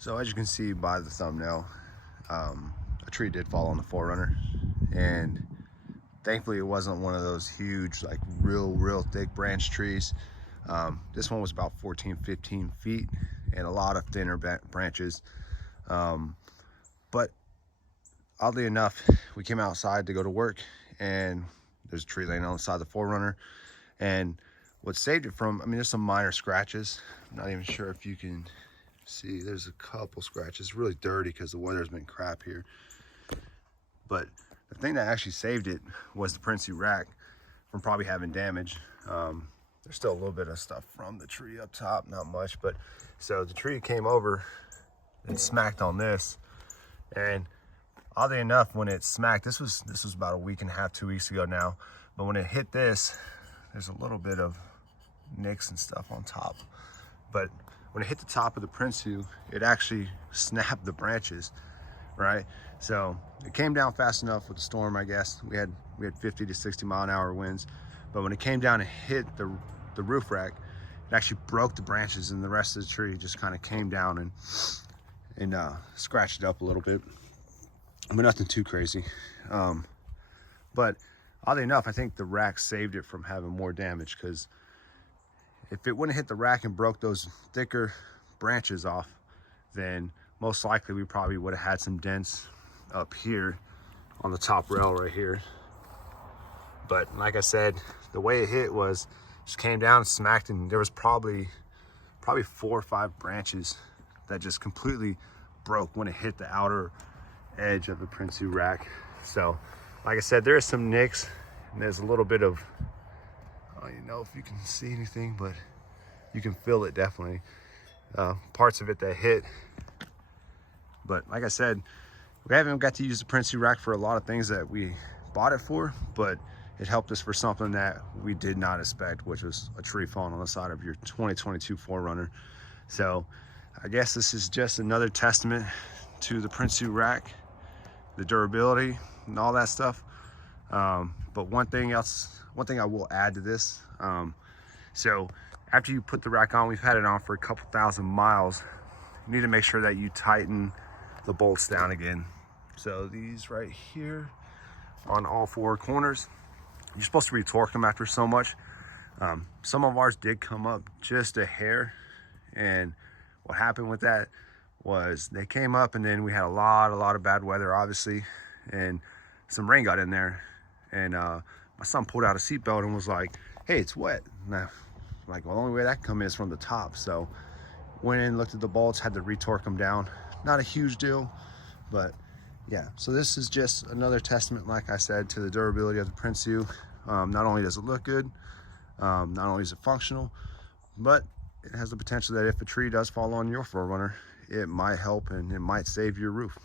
So as you can see by the thumbnail, a tree did fall on the 4Runner, and thankfully it wasn't one of those huge, like real thick branch trees. This one was about 14-15 feet and a lot of thinner branches. But oddly enough, we came outside to go to work and there's a tree laying on the side of the 4Runner. And what saved it from, I mean, there's some minor scratches. I'm not even sure if you can see, there's a couple scratches. It's really dirty because the weather's been crap here. But the thing that actually saved it was the Prinsu rack from probably having damage. There's still a little bit of stuff from the tree up top, not much, but so the tree came over and smacked on this. And oddly enough, when it smacked, this was about a week and a half, 2 weeks ago now, but when it hit this, there's a little bit of nicks and stuff on top. But when it hit the top of the Prinsu, it actually snapped the branches, right? So it came down fast enough with the storm, I guess. We had 50 to 60 mile an hour winds, but when it came down and hit the roof rack, it actually broke the branches, and the rest of the tree just kind of came down and scratched it up a little bit, but nothing too crazy. But oddly enough, I think the rack saved it from having more damage, because if it wouldn't hit the rack and broke those thicker branches off, then most likely we probably would have had some dents up here on the top rail right here. But like I said, the way it hit was just came down and smacked, and there was probably 4 or 5 branches that just completely broke when it hit the outer edge of the Prinsu rack. So like I said, there is some nicks, and there's a little bit of, I don't even know if you can see anything, but you can feel it definitely. Parts of it that hit. But like I said, we haven't got to use the Prinsu rack for a lot of things that we bought it for, but it helped us for something that we did not expect, which was a tree falling on the side of your 2022 4Runner. So I guess this is just another testament to the Prinsu rack, the durability and all that stuff. But one thing I will add to this, so after you put the rack on, we've had it on for a couple thousand miles, you need to make sure that you tighten the bolts down again. So these right here on all 4 corners, you're supposed to retorque them after so much. Some of ours did come up just a hair, and what happened with that was they came up, and then we had a lot of bad weather, obviously, and some rain got in there, and my son pulled out a seatbelt and was like, "Hey, it's wet." And I'm like, well, the only way that can come is from the top. So went in, looked at the bolts, had to retorque them down. Not a huge deal, but yeah. So this is just another testament, like I said, to the durability of the Prinsu. Not only does it look good, not only is it functional, but it has the potential that if a tree does fall on your 4Runner, it might help and it might save your roof.